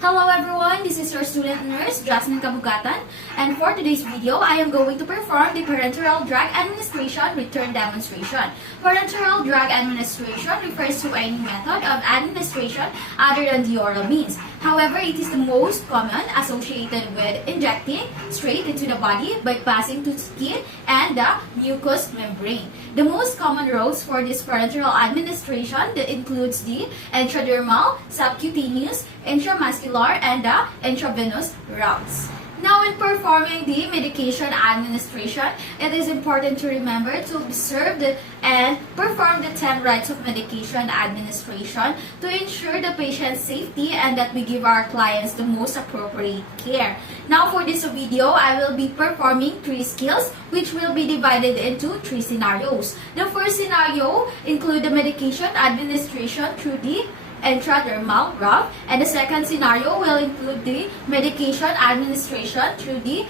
Hello everyone, this is your student nurse, Jasmine Kabugatan, and for today's video, I am going to perform the parenteral drug administration return demonstration. Parenteral drug administration refers to any method of administration other than the oral means. However, it is the most common associated with injecting straight into the body by passing to skin and the mucous membrane. The most common routes for this parenteral administration that includes the intradermal, subcutaneous, intramuscular, and the intravenous routes. Now, in performing the medication administration, it is important to remember to observe and perform the 10 rights of medication administration to ensure the patient's safety and that we give our clients the most appropriate care. Now, for this video, I will be performing 3 skills which will be divided into 3 scenarios. The first scenario include the medication administration through the intradermal route, and the second scenario will include the medication administration through the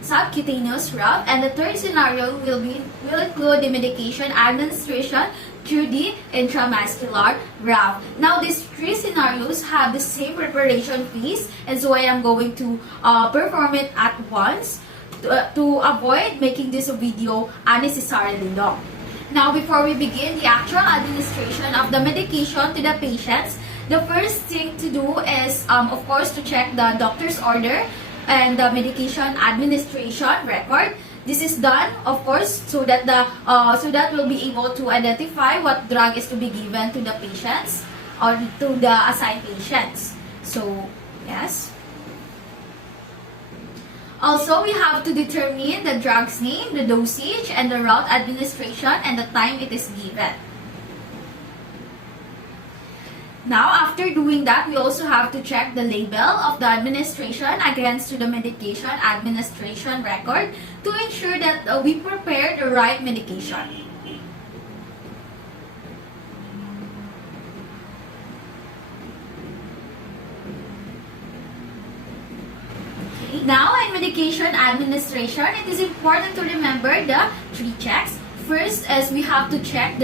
subcutaneous route, and the third scenario will include the medication administration through the intramuscular route. Now, these 3 scenarios have the same preparation phase, and so I am going to perform it at once to avoid making this video unnecessarily long. Now, before we begin the actual administration of the medication to the patients, the first thing to do is, of course, to check the doctor's order and the medication administration record. This is done, of course, so that we'll be able to identify what drug is to be given to the patients or to the assigned patients. So, yes. Also, we have to determine the drug's name, the dosage, and the route administration, and the time it is given. Now, after doing that, we also have to check the label of the administration against to the medication administration record to ensure that we prepare the right medication. Now, in medication administration, it is important to remember the 3 checks. First is we have to check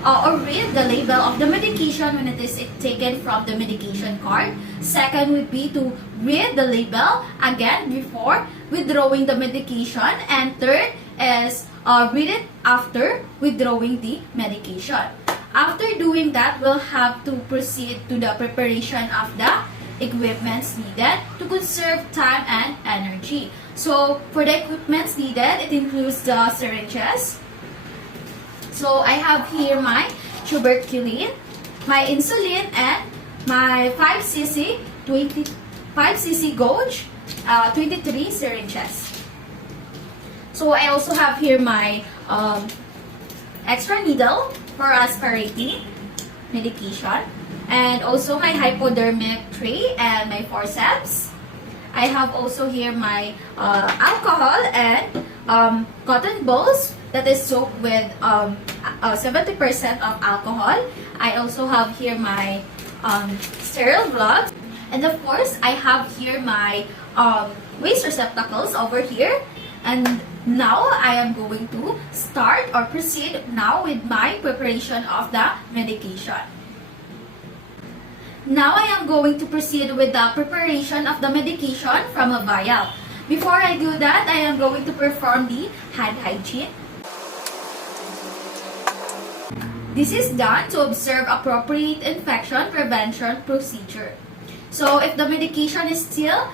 or read the label of the medication when it is taken from the medication card. Second would be to read the label again before withdrawing the medication. And third is read it after withdrawing the medication. After doing that, we'll have to proceed to the preparation of the equipments needed to conserve time and energy. So, for the equipments needed, it includes the syringes. So, I have here my tuberculin, my insulin, and my 5cc gauge, 23 syringes. So, I also have here my extra needle for aspirating medication, and also my hypodermic tray and my forceps. I have also here my alcohol and cotton balls that is soaked with 70% of alcohol. I also have here my sterile gloves, and of course I have here my waste receptacles over here. And now I am going to start or proceed now with my preparation of the medication. Now I am going to proceed with the preparation of the medication from a vial. Before I do that, I am going to perform the hand hygiene. This is done to observe appropriate infection prevention procedure. So if the medication is still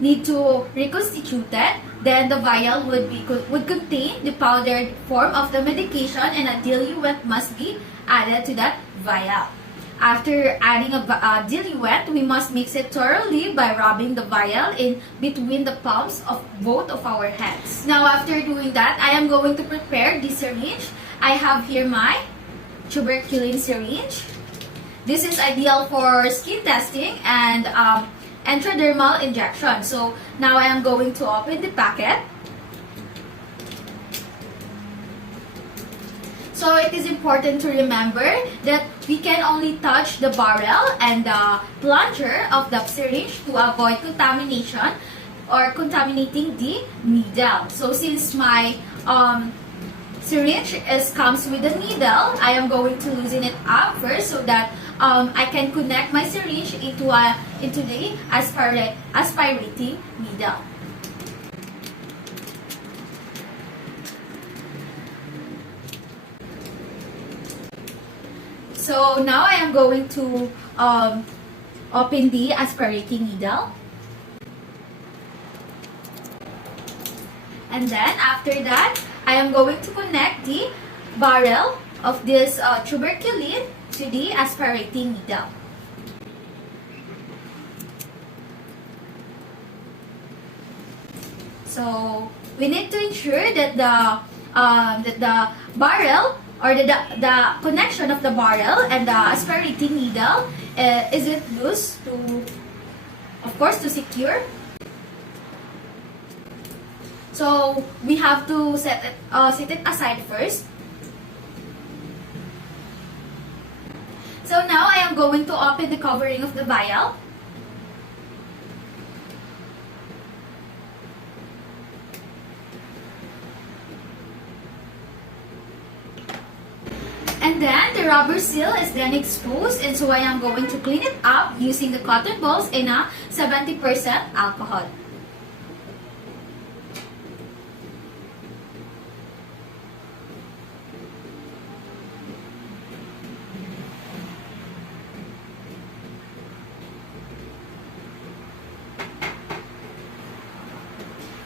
need to reconstitute it, then the vial would contain the powdered form of the medication, and a diluent must be added to that vial. After adding a diluent, we must mix it thoroughly by rubbing the vial in between the palms of both of our hands. Now, after doing that, I am going to prepare the syringe. I have here my tuberculin syringe. This is ideal for skin testing and intradermal injection. So, now I am going to open the packet. So, it is important to remember that we can only touch the barrel and the plunger of the syringe to avoid contamination or contaminating the needle. So, since my syringe comes with a needle, I am going to loosen it up first so that I can connect my syringe into the aspirating needle. So now I am going to open the aspirating needle. And then after that, I am going to connect the barrel of this tuberculin to the aspirating needle. So we need to ensure that the barrel or the connection of the barrel and the aspirating needle isn't loose of course, to secure. So we have to set it aside first. So now I am going to open the covering of the vial. And then the rubber seal is then exposed, and so I am going to clean it up using the cotton balls in a 70% alcohol.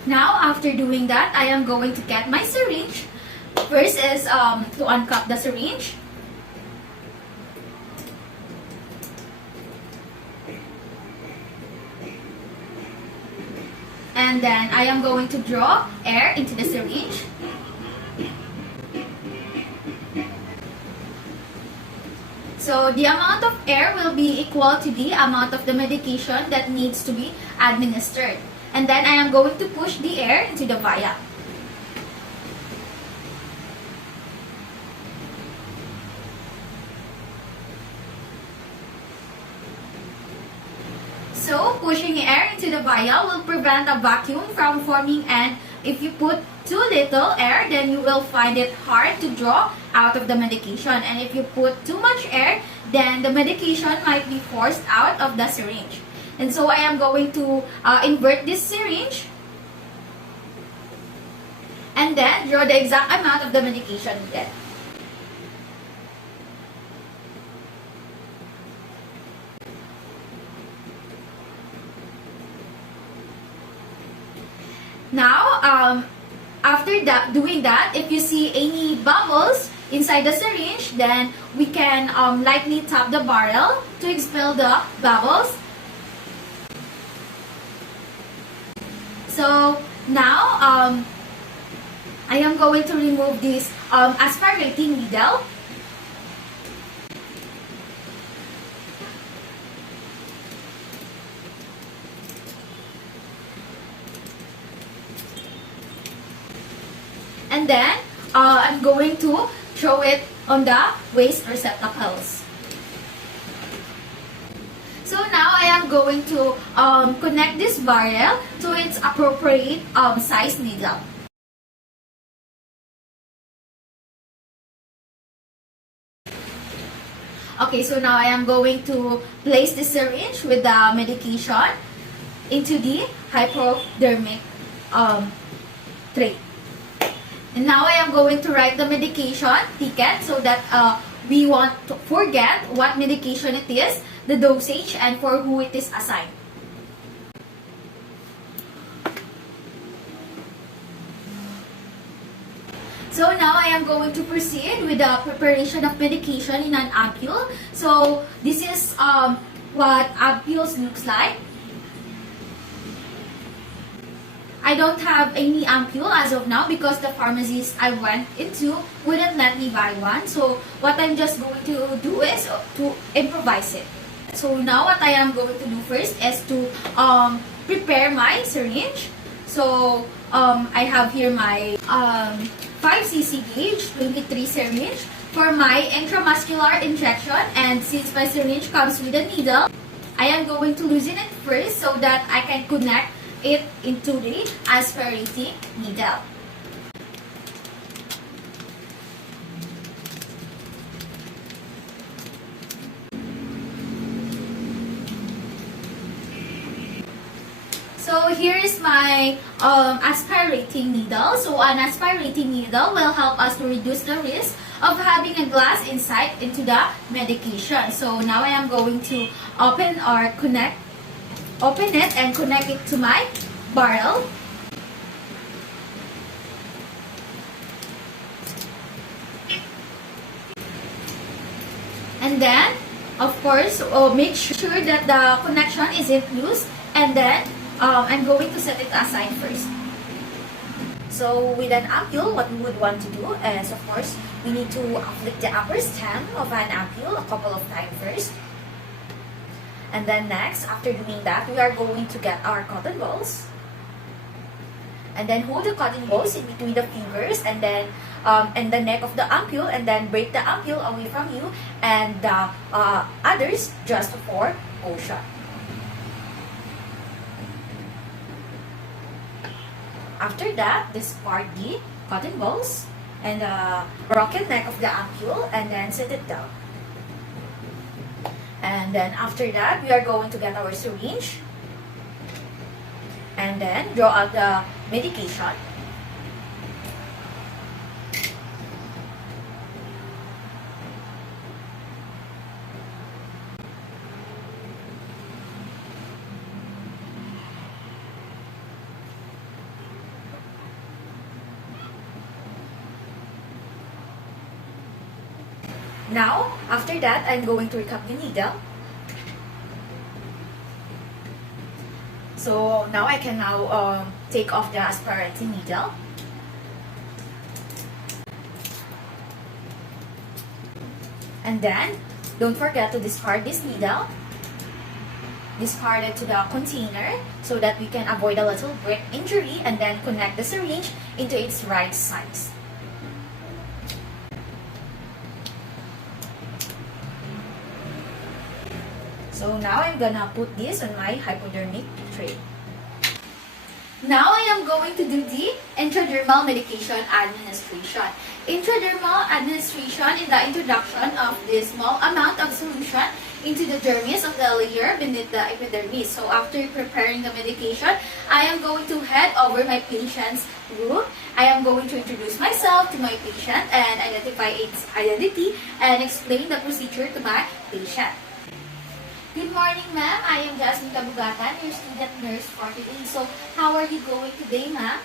Now, after doing that, I am going to get my syringe. First is to uncup the syringe. And then I am going to draw air into the syringe. So the amount of air will be equal to the amount of the medication that needs to be administered. And then I am going to push the air into the vial. So, pushing air into the vial will prevent a vacuum from forming, and if you put too little air, then you will find it hard to draw out of the medication. And if you put too much air, then the medication might be forced out of the syringe. And so I am going to invert this syringe and then draw the exact amount of the medication needed. Now, after doing that, if you see any bubbles inside the syringe, then we can lightly tap the barrel to expel the bubbles. So now, I am going to remove this aspirating needle. And then, I'm going to throw it on the waste receptacles. So now I am going to connect this barrel to its appropriate size needle. Okay, so now I am going to place the syringe with the medication into the hypodermic tray. And now I am going to write the medication ticket so that we won't forget what medication it is, the dosage, and for who it is assigned. So now I am going to proceed with the preparation of medication in an ampule. So this is what ampules looks like. I don't have any ampule as of now because the pharmacist I went into wouldn't let me buy one. So what I'm just going to do is to improvise it. So now what I am going to do first is to prepare my syringe. So I have here my 5cc gauge 23 syringe for my intramuscular injection, and since my syringe comes with a needle, I am going to loosen it first so that I can connect it into the aspirating needle. So here is my aspirating needle. So an aspirating needle will help us to reduce the risk of having a glass inside into the medication. So now I am going to open it and connect it to my barrel. And then, of course, make sure that the connection isn't loose. And then, I'm going to set it aside first. So, with an ampule, what we would want to do is, of course, we need to flick the upper stem of an ampule a couple of times first. And then next, after doing that, we are going to get our cotton balls. And then hold the cotton balls in between the fingers and then and the neck of the ampule, and then break the ampule away from you and the others just for motion. After that, discard the cotton balls and the broken neck of the ampule and then set it down. And then after that, we are going to get our syringe and then draw out the medication. Now, after that, I'm going to recap the needle. So now I can take off the aspirating needle. And then, don't forget to discard this needle. Discard it to the container so that we can avoid a little brick injury, and then connect the syringe into its right size. So now I'm gonna put this on my hypodermic tray. Now I am going to do the intradermal medication administration. Intradermal administration is the introduction of this small amount of solution into the dermis of the layer beneath the epidermis. So after preparing the medication, I am going to head over my patient's room. I am going to introduce myself to my patient and identify its identity and explain the procedure to my patient. Good morning, ma'am. I am Jasmine Kabugatan, your student nurse for today. So, how are you going today, ma'am?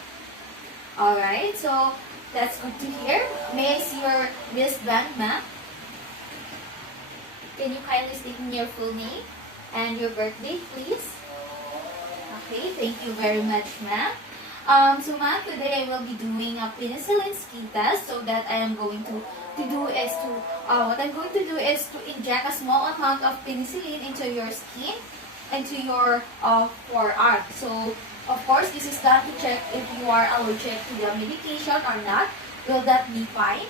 Alright, so that's good to hear. May I see your wristband, ma'am? Can you kindly state your full name and your birthday, please? Okay, thank you very much, ma'am. So ma'am, today I will be doing a penicillin skin test. So that I am going to do is to, what I'm going to do is to inject a small amount of penicillin into your skin, into your forearm. So of course, this is done to check if you are allergic to the medication or not. Will that be fine?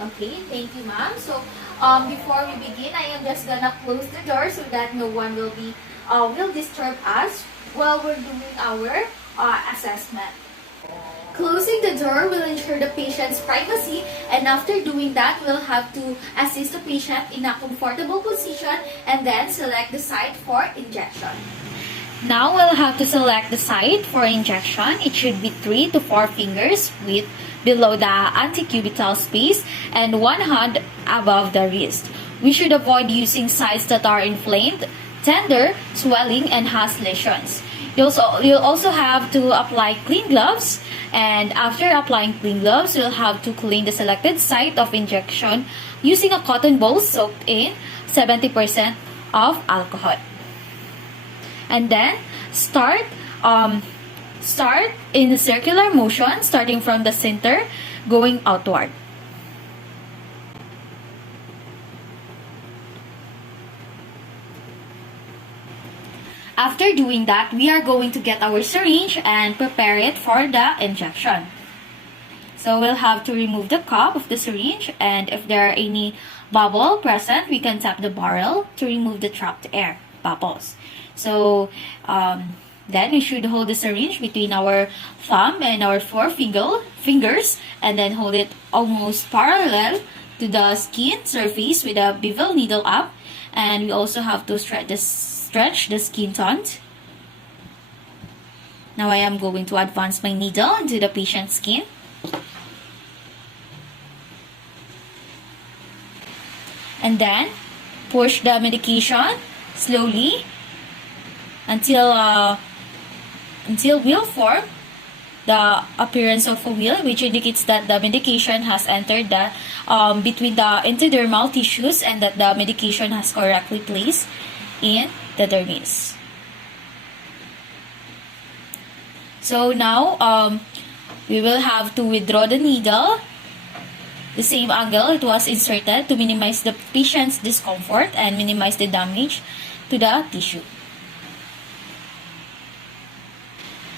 Okay, thank you, ma'am. So before we begin, I am just gonna close the door so that no one will disturb us while we're doing our assessment. Closing the door will ensure the patient's privacy, and after doing that, we'll have to assist the patient in a comfortable position and then select the site for injection. Now we'll have to select the site for injection. It should be 3 to 4 fingers width below the antecubital space and 1 hand above the wrist. We should avoid using sites that are inflamed, tender, swelling, and has lesions. You'll also have to apply clean gloves, and after applying clean gloves, you'll have to clean the selected site of injection using a cotton ball soaked in 70% of alcohol. And then start in a circular motion, starting from the center, going outward. After doing that, we are going to get our syringe and prepare it for the injection. So we'll have to remove the cap of the syringe, and if there are any bubble present, we can tap the barrel to remove the trapped air bubbles. So then we should hold the syringe between our thumb and our 4 fingers, and then hold it almost parallel to the skin surface with a bevel needle up, and we also have to stretch the skin tone. Now I am going to advance my needle into the patient's skin. And then push the medication slowly until wheel form, the appearance of a wheel, which indicates that the medication has entered the between the intradermal tissues and that the medication has correctly placed in the dermis. So now we will have to withdraw the needle the same angle it was inserted to minimize the patient's discomfort and minimize the damage to the tissue.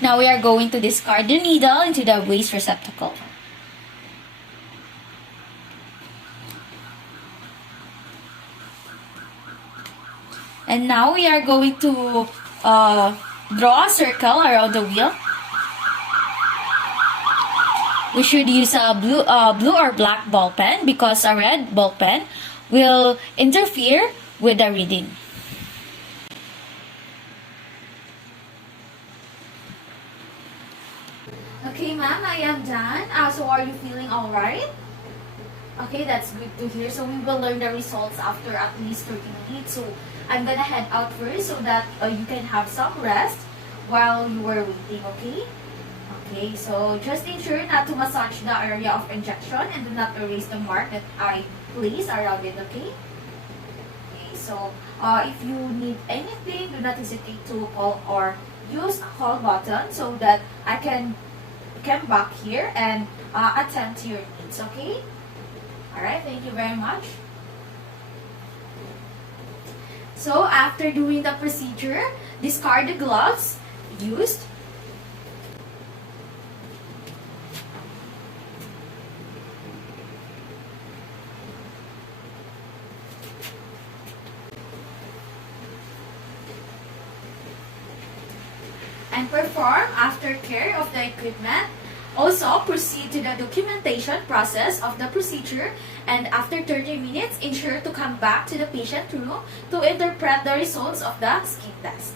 Now we are going to discard the needle into the waste receptacle. And now we are going to draw a circle around the wheel. We should use a blue or black ball pen because a red ball pen will interfere with the reading. Okay, ma'am, I am done. So are you feeling alright? Okay, that's good to hear. So we will learn the results after at least 30 minutes. So I'm gonna head out first so that you can have some rest while you were waiting, okay? Okay, so just ensure not to massage the area of injection and do not erase the mark that I placed around it, okay? Okay, so if you need anything, do not hesitate to call or use a call button so that I can come back here and attend to your needs, okay? Alright, thank you very much. So after doing the procedure, discard the gloves used. And perform aftercare of the equipment. Also, proceed to the documentation process of the procedure, and after 30 minutes, ensure to come back to the patient room to interpret the results of the skin test.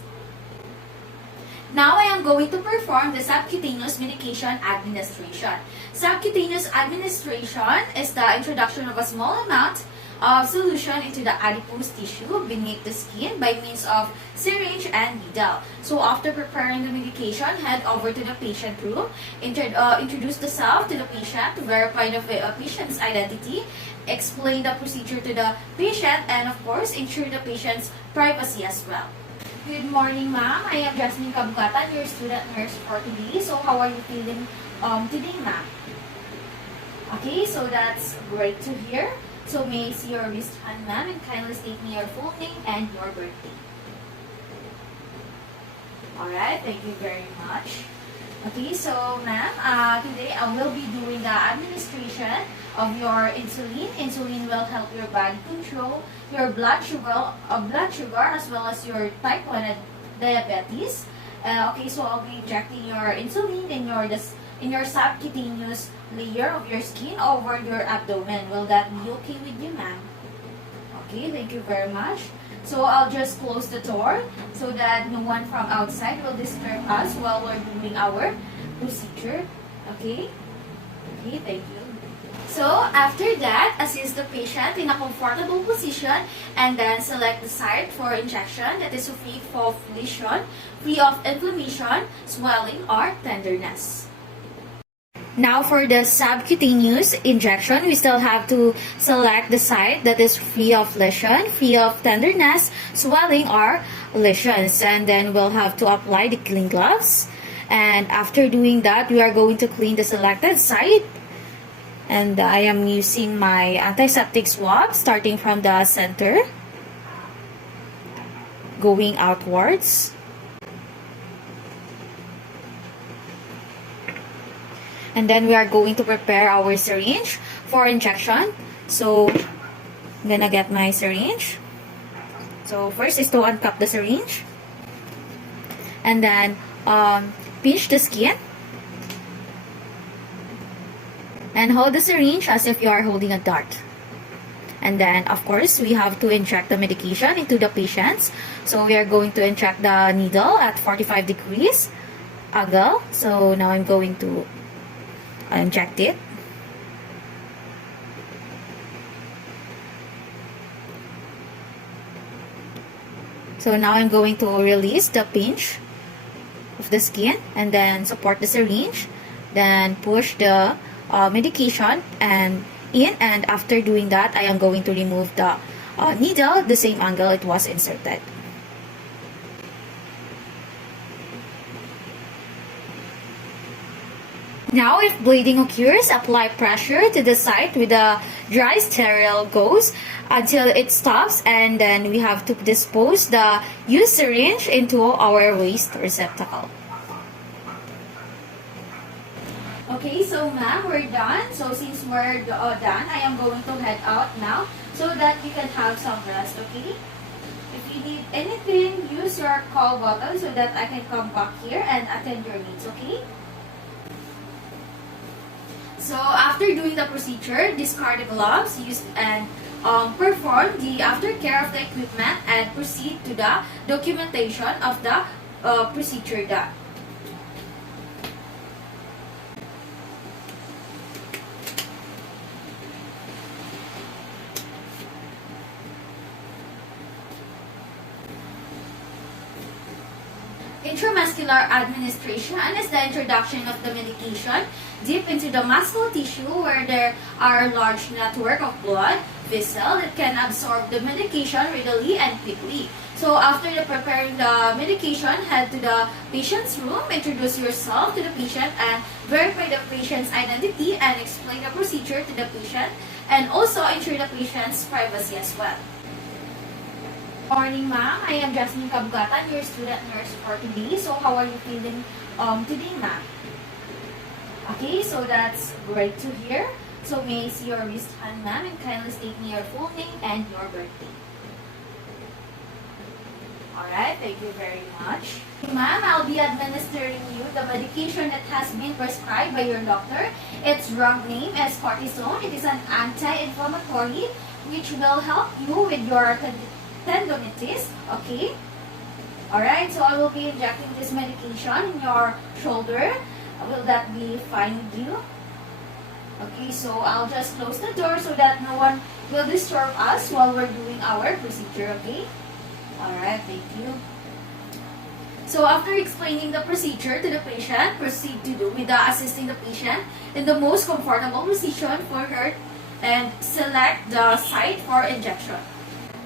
Now I am going to perform the subcutaneous medication administration. Subcutaneous administration is the introduction of a small amount of solution into the adipose tissue beneath the skin by means of syringe and needle. So after preparing the medication, head over to the patient room, introduce the self to the patient to verify the patient's identity, explain the procedure to the patient, and of course, ensure the patient's privacy as well. Good morning, ma'am. I am Jasmine Kabugatan, your student nurse for today. So how are you feeling today, ma'am? Okay, so that's great to hear. So may I see your wrist hand, ma'am, and kindly state me your full name and your birthday. Alright, thank you very much. Okay, so ma'am, today I will be doing the administration of your insulin. Insulin will help your body control your blood sugar as well as your type 1 diabetes. Okay, so I'll be injecting your insulin in your subcutaneous layer of your skin over your abdomen. Will that be okay with you, ma'am? Okay, thank you very much. So I'll just close the door so that no one from outside will disturb us while we're doing our procedure. Okay? Okay, thank you. So after that, assist the patient in a comfortable position and then select the site for injection that is free of lesion, free of inflammation, swelling, or tenderness. Now for the subcutaneous injection, we still have to select the site that is free of lesion, free of tenderness, swelling, or lesions. And then we'll have to apply the clean gloves. And after doing that, we are going to clean the selected site. And I am using my antiseptic swab starting from the center, going outwards. And then we are going to prepare our syringe for injection. So, I'm gonna get my syringe. So, first is to uncap the syringe. And then, pinch the skin. And hold the syringe as if you are holding a dart. And then, of course, we have to inject the medication into the patients. So, we are going to inject the needle at 45 degrees. angle. So now I'm going to inject it. So now I'm going to release the pinch of the skin and then support the syringe, then push the medication and in, and after doing that I am going to remove the needle the same angle it was inserted. Now, if bleeding occurs, apply pressure to the site with a dry sterile gauze until it stops, and then we have to dispose the used syringe into our waste receptacle. Okay, so ma'am, we're done. So since we're done, I am going to head out now so that we can have some rest, okay? If you need anything, use your call button so that I can come back here and attend your needs, okay? So after doing the procedure, discard the gloves used and perform the aftercare of the equipment and proceed to the documentation of the procedure done. Intramuscular administration is the introduction of the medication deep into the muscle tissue where there are a large network of blood vessels that can absorb the medication readily and quickly. So after preparing the medication, head to the patient's room, introduce yourself to the patient and verify the patient's identity and explain the procedure to the patient, and also ensure the patient's privacy as well. Morning, ma'am. I am Jasmine Kabugatan, your student nurse for today. So, how are you feeling today, ma'am? Okay, so that's great to hear. So, may I see your wrist hand, ma'am, and kindly state me your full name and your birthday. Alright, thank you very much. Ma'am, I'll be administering you the medication that has been prescribed by your doctor. Its drug name is cortisone. It is an anti-inflammatory which will help you with your tendonitis, okay? Alright, so I will be injecting this medication in your shoulder. Will that be fine with you? Okay, so I'll just close the door so that no one will disturb us while we're doing our procedure, okay? Alright, thank you. So after explaining the procedure to the patient, proceed to do with the assisting the patient in the most comfortable position for her and select the site for injection.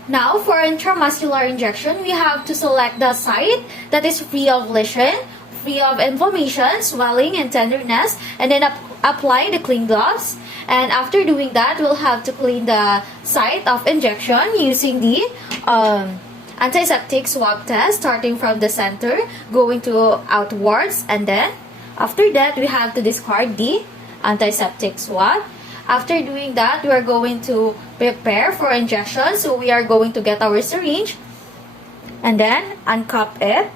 Now, for intramuscular injection, we have to select the site that is free of lesion, free of inflammation, swelling, and tenderness, and then apply the clean gloves. And after doing that, we'll have to clean the site of injection using the antiseptic swab test, starting from the center, going to outwards, and then after that, we have to discard the antiseptic swab. After doing that, we are going to prepare for injection. So we are going to get our syringe and then uncup it.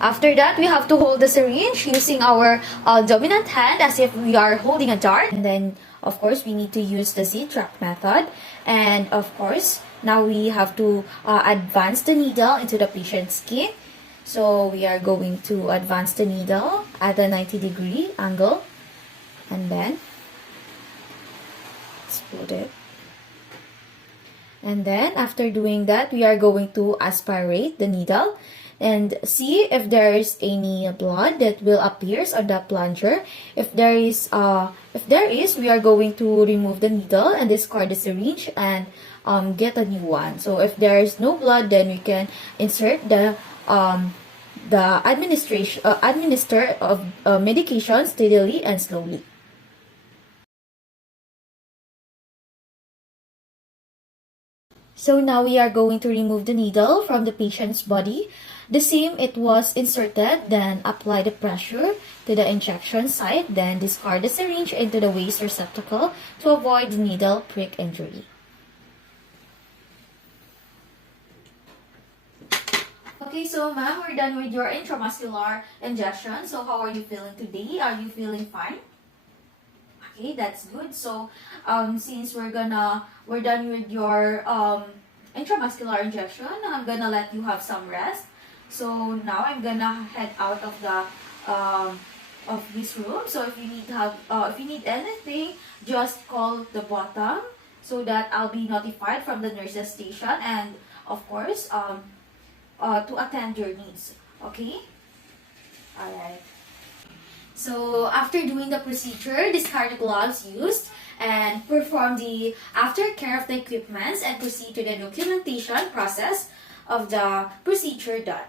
After that, we have to hold the syringe using our dominant hand as if we are holding a dart. And then, of course, we need to use the Z-trap method. And of course, now we have to advance the needle into the patient's skin. So we are going to advance the needle at a 90-degree angle. And then explode it. And then after doing that, we are going to aspirate the needle and see if there is any blood that will appear on the plunger. If there is, we are going to remove the needle and discard the syringe and get a new one. So if there is no blood, then we can insert the administer of medication steadily and slowly. So now we are going to remove the needle from the patient's body. The same it was inserted, then apply the pressure to the injection site, then discard the syringe into the waste receptacle to avoid needle prick injury. Okay, so ma'am, we're done with your intramuscular injection. So how are you feeling today? Are you feeling fine? Okay, that's good. So since we're done with your intramuscular injection, I'm gonna let you have some rest. So now I'm gonna head out of the of this room. So if you need anything, just call the bottom so that I'll be notified from the nurses station, and of course to attend your needs. Okay? Alright. So after doing the procedure, discard the gloves used and perform the aftercare of the equipments and proceed to the documentation process of the procedure done.